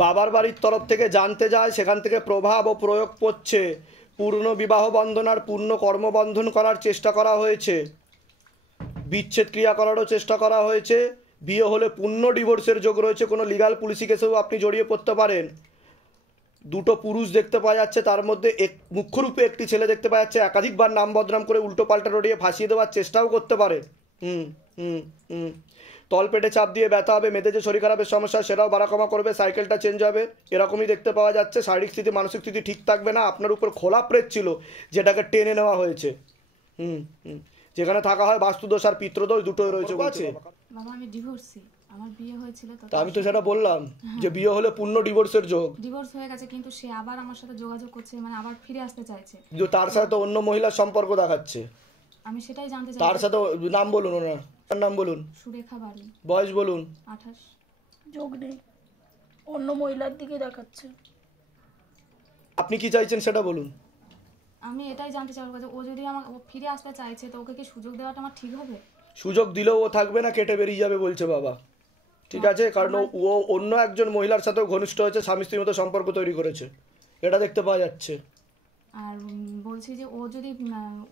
বাবার বাড়ির তরফ থেকে জানতে যায়, সেখান থেকে প্রভাব ও প্রয়োগ পড়ছে, পূর্ণ বিবাহ বন্ধন আর পূর্ণ কর্মবন্ধন করার চেষ্টা করা হয়েছে, বিচ্ছেদ ক্রিয়া করারও চেষ্টা করা হয়েছে, বিয়ে হলে পূর্ণ ডিভোর্সের যোগ রয়েছে, কোনো লিগাল পুলিশি কেসেও আপনি জড়িয়ে পড়তে পারেন। দুটো পুরুষ দেখতে পাওয়া যাচ্ছে, তার মধ্যে মুখ্যরূপে একটি ছেলে দেখতে পাওয়া যাচ্ছে, একাধিকবার নাম বদনাম করে উল্টো পাল্টা রড়িয়ে ফাঁসিয়ে দেওয়ার চেষ্টাও করতে পারে। তলপেটে চাপ দিয়ে ব্যথা হবে, মেয়েদের যে শরীর খারাপের সমস্যা সেটাও বাড়া কমা করবে, সাইকেলটা চেঞ্জ হবে, এরকমই দেখতে পাওয়া যাচ্ছে। শারীরিক স্থিতি মানসিক স্থিতি ঠিক থাকবে না, আপনার উপর খোলা প্রেত ছিল যেটাকে টেনে নেওয়া হয়েছে। যেখানে থাকা হয় বাস্তুদোষ আর পিতৃদোষ দুটোই রয়েছে। বাবা আমি ডিভোর্সি, আমার বিয়ে হয়েছিল তো আমি তো সেটা বললাম যে বিয়ে হলে পূর্ণ ডিভোর্সের যোগ। ডিভোর্স হয়ে গেছে কিন্তু সে আবার আমার সাথে যোগাযোগ করছে, মানে আবার ফিরে আসতে চাইছে। যে তার সাথে তো অন্য মহিলার সম্পর্ক দেখাচ্ছে, আমি সেটাই জানতে চাই। তার সাথে নাম বলুন, ওনার নাম বলুন। সুরেখা বাড়ি। বয়স বলুন। 28। যোগ নেই, অন্য মহিলার দিকে দেখাচ্ছে। আপনি কি চাইছেন সেটা বলুন। আমি এটাই জানতে চাই ওর কাছে, ও যদি আমার ফিরে আসতে চাইছে তো ওকে কি সুযোগ দেওয়াটা আমার ঠিক হবে? সুযোগ দিলেও ও থাকবে না, কেটে বেরিয়ে যাবে বলছে বাবা। ঠিক আছে, কারণ ও অন্য একজন মহিলার সাথেও ঘনিষ্ঠ হয়েছে, স্বামী স্ত্রীর মতো সম্পর্ক তৈরি করেছে, এটা দেখতে পাওয়া যাচ্ছে। আর বলছি যে ও যদি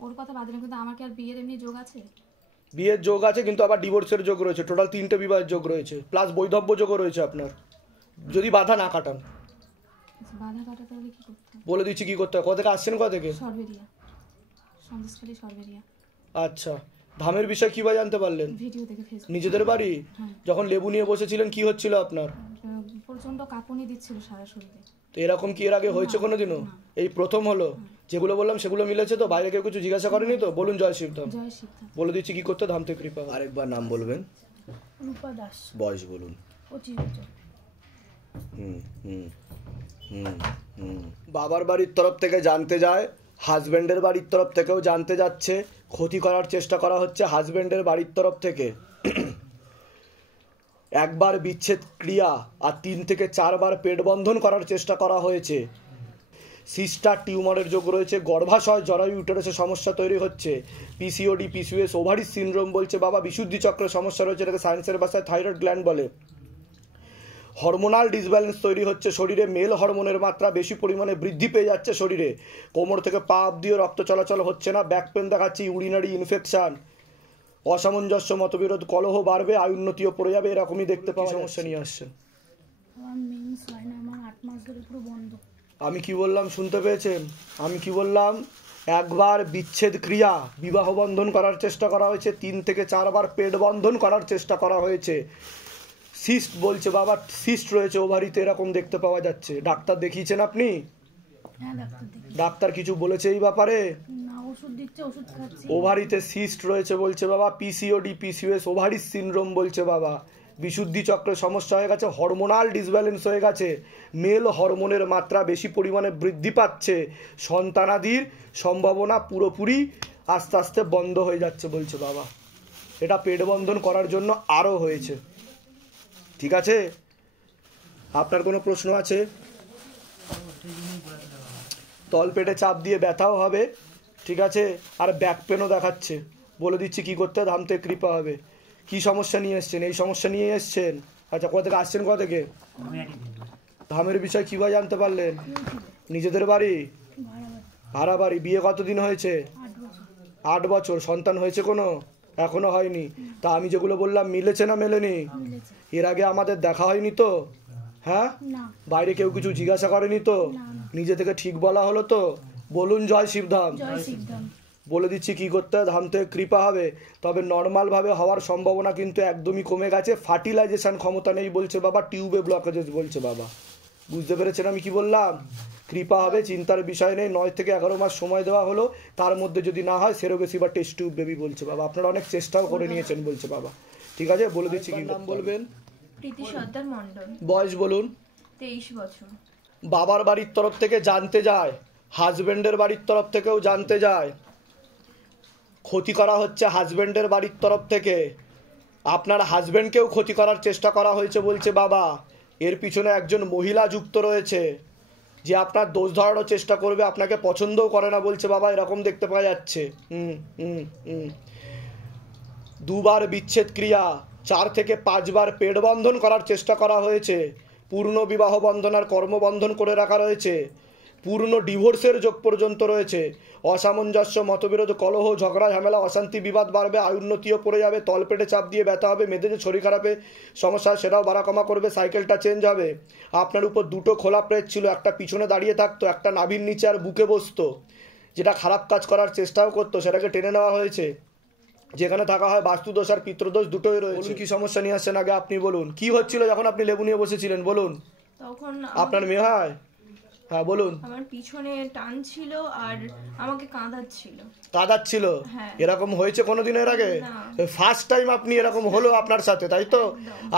ওর কথা বাদ দিন, কিন্তু আমার কি আর বিয়ের এমনি যোগ আছে? বিয়ের যোগ আছে কিন্তু আবার ডিভোর্সের যোগ রয়েছে, টোটাল 3টে বিবাহের যোগ রয়েছে, প্লাস বৈধব্য যোগও রয়েছে আপনার, যদি বাধা না কাটান। বাধা কাটাতে হলে কি করতে হবে? বলে দিচ্ছি কি করতে হয়। কোথা থেকে আসছেন? কোথা থেকে? সরবেরিয়া, সন্দেশখালী সরবেরিয়া। আচ্ছা, ধামের বিষয় কিভাবে জানতে পারলেন? ভিডিও দেখে, ফেসবুক। নিজেদের বাড়ি? যখন লেবু নিয়ে বসেছিলেন কি হচ্ছিল আপনার? প্রচন্ড কাঁপুনি দিচ্ছিল সারা শরীরে। তো এরকম কি এর আগে হয়েছে কোনোদিনও? এই প্রথম হলো? যেগুলো বললাম সেগুলো মিলেছে তো? বাইরে কেউ কিছু জিজ্ঞাসা করেনি তো? বলুন জয় শিবধাম। জয় শিবধাম। বলে দিচ্ছি কি করতে, ধাম থেকে কৃপা। আরেকবার নাম বলবেন। রূপা দাস। বয়স বলুন। 25 বছর। বাবার বাড়ির তরফ থেকে জানতে যায়, হাজব্যান্ডের বাড়ির তরফ থেকেও জানতে যাচ্ছে, ক্ষতি করার চেষ্টা করা হচ্ছে হাজব্যান্ডের বাড়ির তরফ থেকে। একবার বিচ্ছেদ ক্রিয়া আর 3 থেকে 4 বার পেট বন্ধন করার চেষ্টা করা হয়েছে। সিস্টার টিউমারের যোগ রয়েছে, গর্ভাশয় জরায়ু ইউটেরাসের সমস্যা তৈরি হচ্ছে, পিসিওডি পিসিওএস ওভারি সিনড্রোম বলছে বাবা, বিশুদ্ধি চক্রের সমস্যা রয়েছে, এটাকে সায়েন্সের ভাষায় থাইরয়েড গ্ল্যান্ড বলে। হরমোনাল ডিসব্যালেন্স তৈরি হচ্ছে শরীরে, মেল হরমোনের মাত্রা বেশি পরিমাণে বৃদ্ধি পেয়ে যাচ্ছে শরীরে, কোমর থেকে পা অব্দিও রক্ত চলাচল হচ্ছে না, ব্যাক পেন দেখাচ্ছে, ইউরিনারি ইনফেকশন, অসামঞ্জস্য মতবিরোধ, কলহ বাড়বে, আয়ুন্নতিও পড়ে যাবে, এরকমই দেখতে পাওয়া সমস্যা নিয়ে আসছে। আমার মেন্স হয় না, আমার 8 মাস ধরে পুরো বন্ধ। আমি কি বললাম শুনতে পেয়েছেন? আমি কি বললাম? একবার বিচ্ছেদ ক্রিয়া বিবাহ বন্ধন করার চেষ্টা করা হয়েছে, 3 থেকে 4 বার পেট বন্ধন করার চেষ্টা করা হয়েছে। সিস্ট বলছে বাবা, সিস্ট রয়েছে ওভারিতে, এরকম দেখতে পাওয়া যাচ্ছে। ডাক্তার দেখিয়েছেন আপনি? হ্যাঁ ডাক্তার দেখি। ডাক্তার কিছু বলেছে এই ব্যাপারে? না, ওষুধ দিচ্ছে, ওষুধ খাচ্ছি। ওভারিতে সিস্ট রয়েছে বলছে বাবা, পিসিওডি পিসিওএস ওভারি সিনড্রোম বলছে বাবা, বিশুদ্ধি চক্রের সমস্যা হয়ে গেছে, হরমোনাল ডিসব্যালেন্স হয়ে গেছে, মেল হরমোনের মাত্রা বেশি পরিমাণে বৃদ্ধি পাচ্ছে, সন্তানাদির সম্ভাবনা পুরোপুরি আস্তে আস্তে বন্ধ হয়ে যাচ্ছে বলছে বাবা। এটা পেট বন্ধন করার জন্য আরও হয়েছে। ঠিক আছে, আপনার কোনো প্রশ্ন আছে? তলপেটে চাপ দিয়ে ব্যথাও হবে, ঠিক আছে, আর ব্যাক পেনও দেখাচ্ছে। বলে দিচ্ছি কি করতে, ধাম থেকে কৃপা হবে। কি সমস্যা নিয়ে এসছেন? এই সমস্যা নিয়ে এসছেন? আচ্ছা, কোথা থেকে আসছেন? কোথা থেকে? ধামের বিষয় কীভাবে জানতে পারলেন? নিজেদের বাড়ি? ভাড়া বাড়ি। বিয়ে কতদিন হয়েছে? 8 বছর। সন্তান হয়েছে কোনো? এখনো হয়নি। তা আমি যেগুলো বললাম মিলেছে না মেলেনি? এর আগে আমাদের দেখা হয়নি তো? হ্যাঁ, বাইরে কেউ কিছু জিজ্ঞাসা করেনি তো? নিজে থেকে ঠিক বলা হলো তো? বলুন জয় শিবধাম। বলে দিচ্ছি কি করতে, ধাম থেকে কৃপা হবে। তবে নর্মালভাবে হওয়ার সম্ভাবনা কিন্তু একদমই কমে গেছে, ফার্টিলাইজেশন ক্ষমতা নেই বলছে বাবা, টিউবে ব্লকেজেস বলছে বাবা। বুঝতে পেরেছেন আমি কি বললাম? কৃপা হবে, চিন্তার বিষয় নেই। 9 থেকে 11 মাস সময় দেওয়া হলো, তার মধ্যে যদি না হয় সেরোগেসি বা টেস্ট টিউব বেবি বলছে বাবা। আপনারা অনেক চেষ্টাও করে নিয়েছেন বলছে বাবা। ঠিক আছে, বলে দিচ্ছি কি নাম বলবেন। প্রীতি সর্দার মণ্ডল। বয়স বলুন। 23 বছর। বাবার বাড়ির তরফ থেকে জানতে যায়, হাজব্যান্ডের বাড়ির তরফ থেকেও জানতে যায়, ক্ষতি করা হচ্ছে হাজব্যান্ডের বাড়ির তরফ থেকে। আপনার হাজব্যান্ডকেও ক্ষতি করার চেষ্টা করা হয়েছে বলছে বাবা। এর পিছনে একজন মহিলা যুক্ত রয়েছে যে আপনার দোষ ধরানোর চেষ্টা করবে, আপনাকে পছন্দও করে না বলছে বাবা, এরকম দেখতে পাওয়া যাচ্ছে। 2 বার বিচ্ছেদ ক্রিয়া, 4 থেকে 5 বার পেট বন্ধন করার চেষ্টা করা হয়েছে, পূর্ণ বিবাহ বন্ধন আর কর্মবন্ধন করে রাখা রয়েছে, পূর্ণ ডিভোর্সের যোগ পর্যন্ত রয়েছে। অসামঞ্জস্য, মতবিরোধ, কলহ, ঝগড়া, ঝামেলা, অশান্তি, বিবাদ বাড়বে, আয়ুন্নতিও পড়ে যাবে, তলপেটে চাপ দিয়ে ব্যথা হবে, মেয়েদের যে শরীর খারাপে সমস্যা সেটাও বাড়া কমা করবে, সাইকেলটা চেঞ্জ হবে। আপনার উপর দুটো খোলা প্রেত ছিল, একটা পিছনে দাঁড়িয়ে থাকতো, একটা নাভির নিচে আর বুকে বসতো, যেটা খারাপ কাজ করার চেষ্টাও করতো, সেটাকে টেনে নেওয়া হয়েছে। যেখানে থাকা হয় বাস্তুদোষ আর পিতৃদোষ দুটোই রয়েছে। কি সমস্যা নিয়ে আসছেন আগে আপনি বলুন, কি হচ্ছিল যখন আপনি লেবু নিয়ে বসেছিলেন বলুন? তখন আপনার মেয়ে হয়? হ্যাঁ বলুন। আমার পিছনে টান ছিল আর আমাকে কাঁদাচ্ছিল। কাঁদাচ্ছিল? হ্যাঁ। এরকম হয়েছে কোনোদিন এর আগে? না। ফার্স্ট টাইম আপনি এরকম হলো আপনার সাথে, তাই তো?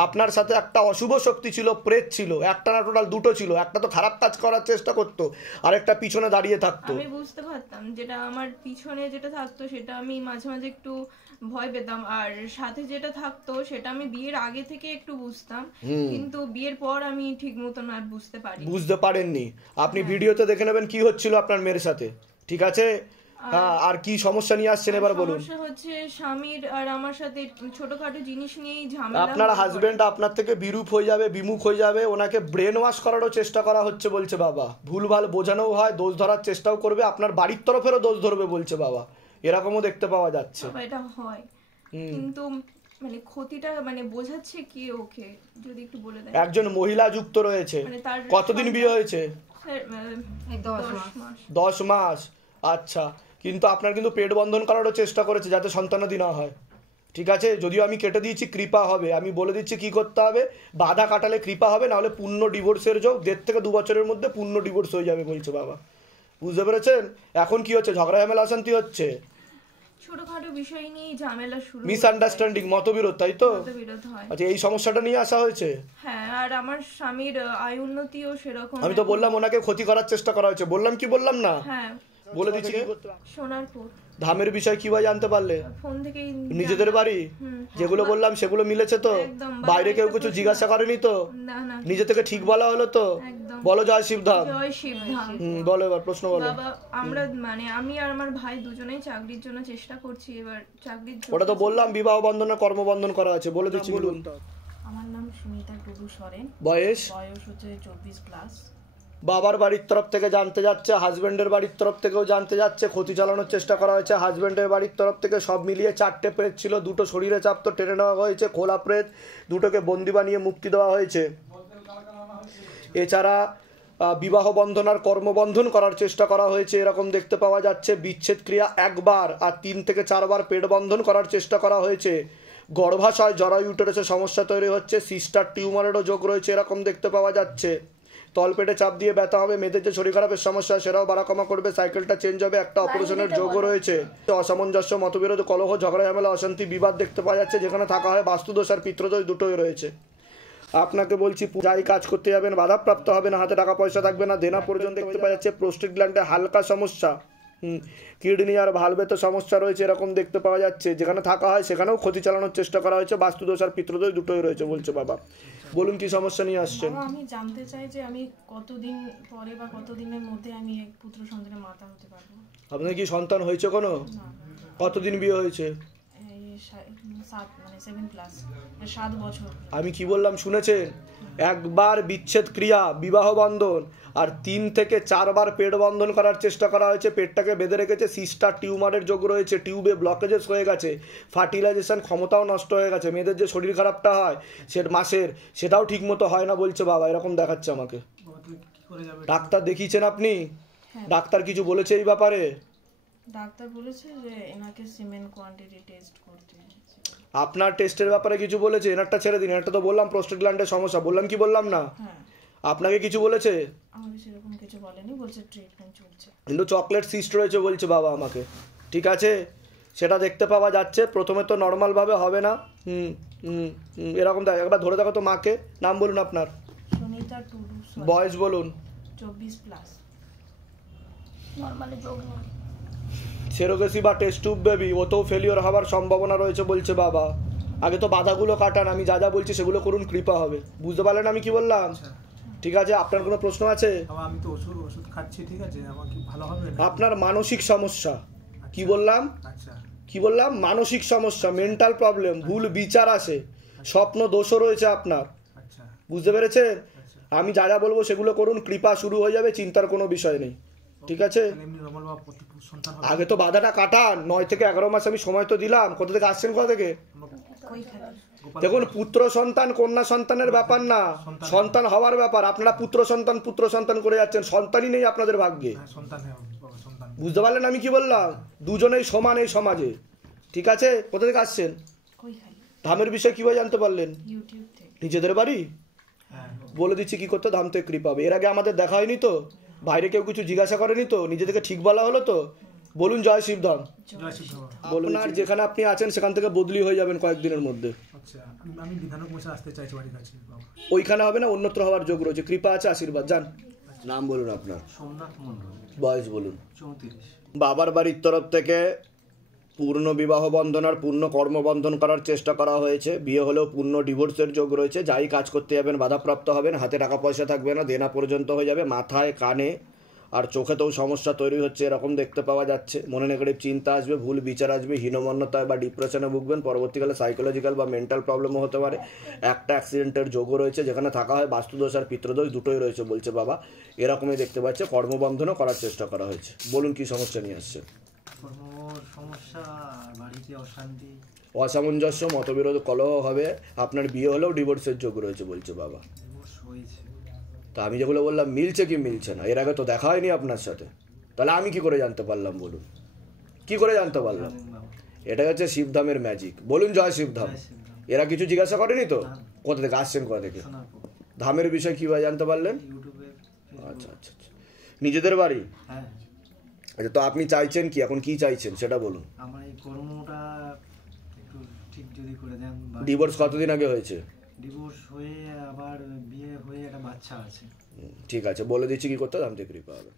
আপনার সাথে একটা অশুভ শক্তি ছিল, প্রেত ছিল, একটা না টোটাল দুটো ছিল। একটা তো খারাপ কাজ করার চেষ্টা করতো, আর একটা পিছনে দাঁড়িয়ে থাকতো। আমি বুঝতে পারতাম যেটা আমার পিছনে যেটা থাকতো সেটা আমি মাঝে মাঝে একটু ভয় পেতাম, আর সাথে যেটা থাকতো সেটা আমি বিয়ের আগে থেকে একটু বুঝতাম, কিন্তু বিয়ের পর আমি ঠিক মতন আর বুঝতে পারেননি। আপনি ভিডিওতে দেখে নেবেন কি হচ্ছিল আপনার মেয়ের সাথে, ঠিক আছে? হ্যাঁ, আর কি সমস্যা নিয়ে আসছেন এবার বলুন। সমস্যা হচ্ছে স্বামীর আর আমার সাথে ছোটখাটো জিনিস নিয়েই ঝামেলা। আপনার হাজবেন্ড আপনার থেকে বিরূপ হয়ে যাবে, বিমুখ হয়ে যাবে, ওনাকে ব্রেন ওয়াশ করারও চেষ্টা করা হচ্ছে বলছে বাবা। ভুলভাল বোঝানোও হয়, দোষ ধরার চেষ্টাও করবে, আপনার বাড়ির তরফেরও দোষ ধরবে বলছে বাবা। এরকমও দেখতে পাওয়া যাচ্ছে। এটা হয়, কিন্তু মানে ক্ষতিটা মানে বোঝাচ্ছে কি ওকে, যদি একটু বলে দেন। একজন মহিলা যুক্ত রয়েছে, কতদিন বিয়ে হয়েছে? 10 মাস। আচ্ছা, কিন্তু আপনার কিন্তু পেট বন্ধন করারও চেষ্টা করেছে যাতে সন্তানাদি না হয়, ঠিক আছে? যদিও আমি কেটে দিয়েছি, কৃপা হবে। আমি বলে দিচ্ছি কি করতে হবে, বাধা কাটালে কৃপা হবে, নাহলে পূর্ণ ডিভোর্সের যোগ 1.5 থেকে 2 বছরের মধ্যে পূর্ণ ডিভোর্স হয়ে যাবে বলছে বাবা। বুঝতে পেরেছেন? এখন কি হচ্ছে, ঝগড়া ঝামেলা অশান্তি হচ্ছে, ছোটখাটো বিষয় নিয়ে ঝামেলা শুরু, মিসআন্ডারস্ট্যান্ডিং, মতবিরোধ, তাই তো? মতবিরোধ হয়। আচ্ছা, এই সমস্যাটা নিয়ে আসা হয়েছে। হ্যাঁ, আর আমার স্বামীর আয় উন্নতিও সেরকম। আমি তো বললাম ওনাকে ক্ষতি করার চেষ্টা করা হয়েছে, বললাম কি বললাম না? হ্যাঁ, বলে দিচ্ছি কি করতে। সোনারপুর। ধামের বিষয় কিভাবে জানতে পারলে? ফোন থেকেই। নিজেদের বাড়ি যেগুলো বললাম সেগুলো মিলেছে তো? বাইরে কেউ কিছু জিজ্ঞাসা করেনি তো? না না, নিজে থেকে ঠিক বলা হলো তো? একদম। বলো জয় শিবধাম। জয় শিবধাম। বলো এবার প্রশ্ন বলো। বাবা, আমরা মানে আমি আর আমার ভাই দুজনেই চাকরির জন্য চেষ্টা করছি। এবার চাকরির ওটা তো বললাম বিবাহ বন্ধনে কর্মবন্ধন করা আছে, বলে দিচ্ছি বলুন। আমার নাম সুমিতা টুডু সরেন, বয়স হচ্ছে 24+। বাবার বাড়ির তরফ থেকে জানতে যাচ্ছে, হাজবেন্ডের বাড়ির তরফ থেকেও জানতে যাচ্ছে, ক্ষতি চালানোর চেষ্টা করা হয়েছে। হাজবেন্ডের বাড়ির তরফ থেকে সব মিলিয়ে 4টে প্রেত ছিল, 2টো শরীরে চাপতো, টেনে নেওয়া হয়েছে, খোলা প্রেত, 2টোকে বন্দি বানিয়ে মুক্তি দেওয়া হয়েছে। এছাড়া বিবাহ বন্ধন আর কর্মবন্ধন করার চেষ্টা করা হয়েছে, এরকম দেখতে পাওয়া যাচ্ছে। বিচ্ছেদ ক্রিয়া 1 বার আর 3 থেকে 4 বার পেট বন্ধন করার চেষ্টা করা হয়েছে। গর্ভাশয়, জরায়ু ইউটেরাসে সমস্যা তৈরি হচ্ছে, সিস্টার টিউমারেরও যোগ রয়েছে, এরকম দেখতে পাওয়া যাচ্ছে। তলপেটে চাপ দিয়ে ব্যথা হবে, মেয়েদের যে শরীর খারাপের সমস্যা সেটাও বাড়া কমা করবে, সাইকেলটা চেঞ্জ হবে, একটা অপারেশনের যোগও রয়েছে। অসামঞ্জস্য, মতবিরোধ, কলহ, ঝগড়া ঝামেলা, অশান্তি, বিবাদ দেখতে পাওয়া যাচ্ছে। যেখানে থাকা হয় বাস্তুদোষ আর পিতৃদোষ দুটোই রয়েছে। আপনাকে বলছি, যাই কাজ করতে যাবেন বাধাপ্রাপ্ত হবে না, হাতে টাকা পয়সা থাকবে না, দেনা পর্যন্ত দেখতে পাওয়া যাচ্ছে। প্রোস্টেট গ্ল্যান্ডে হালকা সমস্যা, কিডনি আর ভালভে তো সমস্যা রয়েছে, এরকম দেখতে পাওয়া যাচ্ছে। যেখানে থাকা হয় সেখানেও ক্ষতি চালানোর চেষ্টা করা হয়েছে, বাস্তুদোষ আর পিতৃদোষ দুটোই রয়েছে বলছে বাবা। বলুন কি সমস্যা নিয়ে আসছেন। আমি জানতে চাই যে আমি কতদিন পরে বা কতদিনের মধ্যে আমি এক পুত্র সন্তানের মাতা হতে পারবো। আপনার কি সন্তান হয়েছে কোনো? কতদিন বিয়ে হয়েছে? 7 বছর। আমি কি বললাম শুনেছেন? 1 বার বিচ্ছেদ ক্রিয়া, বিবাহ বন্ধন, আর 3 থেকে 4 বার পেট বন্ধন করার চেষ্টা করা হয়েছে। পেটটাকে বেঁধে রেখেছে, সিস্টার টিউমারের যোগ রয়েছে, টিউবে ব্লকেজেস হয়ে গেছে, ফার্টিলাইজেশন ক্ষমতাও নষ্ট হয়ে গেছে, মেয়েদের যে শরীর খারাপটা হয় মাসের, সেটাও ঠিক মতো হয় না বলছে বাবা, এরকম দেখাচ্ছে আমাকে। ডাক্তার দেখিয়েছেন আপনি? ডাক্তার কিছু বলেছে এই ব্যাপারে? ডাক্তার বলেছে যে এনাকে সিমেন্ট কোয়ান্টিটি টেস্ট করতে। আপনার টেস্টের ব্যাপারে কিছু বলেছে? এনারটা ছেড়ে দিন, এটা তো বললাম প্রোস্টেট গ্ল্যান্ডের সমস্যা, বললাম কি বললাম না? আপনাকে কিছু বলেছে? আমাকে সেরকম কিছু বলেনি, বলছে ট্রিটমেন্ট চলছে। কিন্তু চকলেট সিস্ট রয়েছে বলছে বাবা আমাকে, ঠিক আছে? সেটা দেখতে পাওয়া যাচ্ছে। প্রথমে তো নর্মালভাবে হবে না, এরকম দেখ, একবার ধরে দেখো তো মাকে। নাম বলুন আপনার। সুমিতা টুডু। বয়স বলুন। 24+। নরমালি যোগ নেই। সেরোগেসি বা টেস্ট টিউব বেবি, ওতেও ফেলিওর হওয়ার সম্ভাবনা রয়েছে বলছে বাবা। আগে তো বাধাগুলো কাটান, আমি যা যা বলছি সেগুলো করুন, কৃপা হবে। বুঝতে পারলেন আমি কি বললাম? ঠিক আছে, আপনার কোনো প্রশ্ন আছে? আমি তো ওষুধ খাচ্ছি, ঠিক আছে, আমার কি ভালো হবে? আপনার মানসিক সমস্যা। কি বললাম? আচ্ছা, কি বললাম? মানসিক সমস্যা, মেন্টাল প্রবলেম, ভুল বিচার আসে, স্বপ্ন দোষও রয়েছে আপনার। আচ্ছা, বুঝতে পেরেছেন? আমি যা যা বলবো সেগুলো করুন, কৃপা শুরু হয়ে যাবে, চিন্তার কোনো বিষয় নেই, ঠিক আছে? তাহলে এমনি নর্মাল বা সন্তান হবে? আগে তো বাধাটা কাটান, 9 থেকে 11 মাস আমি সময় তো দিলাম। কোথা থেকে আসছেন, কোথা থেকে? গোপাল দেখুন, পুত্র সন্তান কন্যা সন্তানের ব্যাপার না, সন্তান হওয়ার ব্যাপার। আপনারা পুত্র সন্তান করে যাচ্ছেন, সন্তানই নেই আপনাদের ভাগ্যে। হ্যাঁ, সন্তান হ্যাঁ বাবা, সন্তান। বুঝতে পারলেন আমি কি বললাম? দুজনেই সমান এই সমাজে, ঠিক আছে? কোথা থেকে আসছেন? ধামের বিষয়ে কিভাবে জানতে পারলেন? ইউটিউব থেকে। নিজেদের বাড়ি? হ্যাঁ, বলে দিচ্ছি কি করতে ধাম থেকে কৃপা হবে। এর আগে আমাদের দেখা হয়নি তো, বাইরে কেউ কিছু জিজ্ঞাসা করেনি তো, নিজে থেকে ঠিক বলা হলো তো? বলুন জয় শিবধাম। জয় শিব বাবা। বলুন, আর যেখানে আপনি আছেন সেখান থেকে বদলি হয়ে যাবেন কয়েকদিনের মধ্যে। আচ্ছা, আমি বিধানক মশাই আসতে চাইছি বাড়ির কাছে বাবা। ওইখানে হবে না, অন্যত্র হওয়ার যোগ রয়েছে, কৃপা আছে, আশীর্বাদ। যান, নাম বলুন আপনার, সোমনাথ মন্ডল, বয়স বলুন। 34। বাবার বাড়ির তরফ থেকে পূর্ণ বিবাহ বন্ধন আর পূর্ণ কর্মবন্ধন করার চেষ্টা করা হয়েছে। বিয়ে হলেও পূর্ণ ডিভোর্সের যোগ রয়েছে। যাই কাজ করতে যাবেন বাধাপ্রাপ্ত হবেন, হাতে টাকা পয়সা থাকবে না, দেনা পর্যন্ত হয়ে যাবে, মাথায় কানে আর চোখেতেও সমস্যা তৈরি হচ্ছে, এরকম দেখতে পাওয়া যাচ্ছে। মনে নেগেটিভ চিন্তা আসবে, ভুল বিচার আসবে, হীনমন্যতায় বা ডিপ্রেশনে ভুগবেন, পরবর্তীকালে সাইকোলজিক্যাল বা মেন্টাল প্রবলেমও হতে পারে। একটা অ্যাক্সিডেন্টের যোগও রয়েছে, যেখানে থাকা হয় বাস্তুদোষ আর পিতৃদোষ দুটোই রয়েছে বলছে বাবা। এরকমই দেখতে পাচ্ছে, কর্মবন্ধনও করার চেষ্টা করা হয়েছে। বলুন কি সমস্যা নিয়ে আসছে? কর্ম সমস্যা, বাড়িতে অশান্তি। অসামঞ্জস্য, মতবিরোধ, কলহ হবে। আপনার বিয়ে হলেও ডিভোর্সের যোগ রয়েছে বলছে বাবা। ডিভোর্স হয়েছে। তা আমি যেগুলো বললাম মিলছে কি মিলছে না? এর আগে তো দেখা হয়নি আপনার সাথে, তাহলে আমি কি করে জানতে পারলাম বলুন? কি করে জানতে পারলাম? জানেন বাবা। এটা হচ্ছে শিবধামের ম্যাজিক। বলুন জয় শিবধাম। জয় শিবধাম। এরা কিছু জিজ্ঞাসা করেনি তো? কোথা থেকে আসছেন, কোথা থেকে? সোনারপুর। ধামের বিষয় কিভাবে জানতে পারলেন? ইউটিউবে, আচ্ছা আচ্ছা আচ্ছা, নিজেদের বাড়ি? হ্যাঁ। আচ্ছা, তো আপনি চাইছেন কি, এখন কি চাইছেন সেটা বলুন। আমার এই কর্মটা একটু ঠিক যদি করে দেন। ডিভোর্স কতদিন আগে হয়েছে? ডিভোর্স হয়ে আবার বিয়ে হয়ে একটা বাচ্চা আছে। ঠিক আছে, বলে দিচ্ছি কি করতে, ধাম থেকে কৃপা হবে।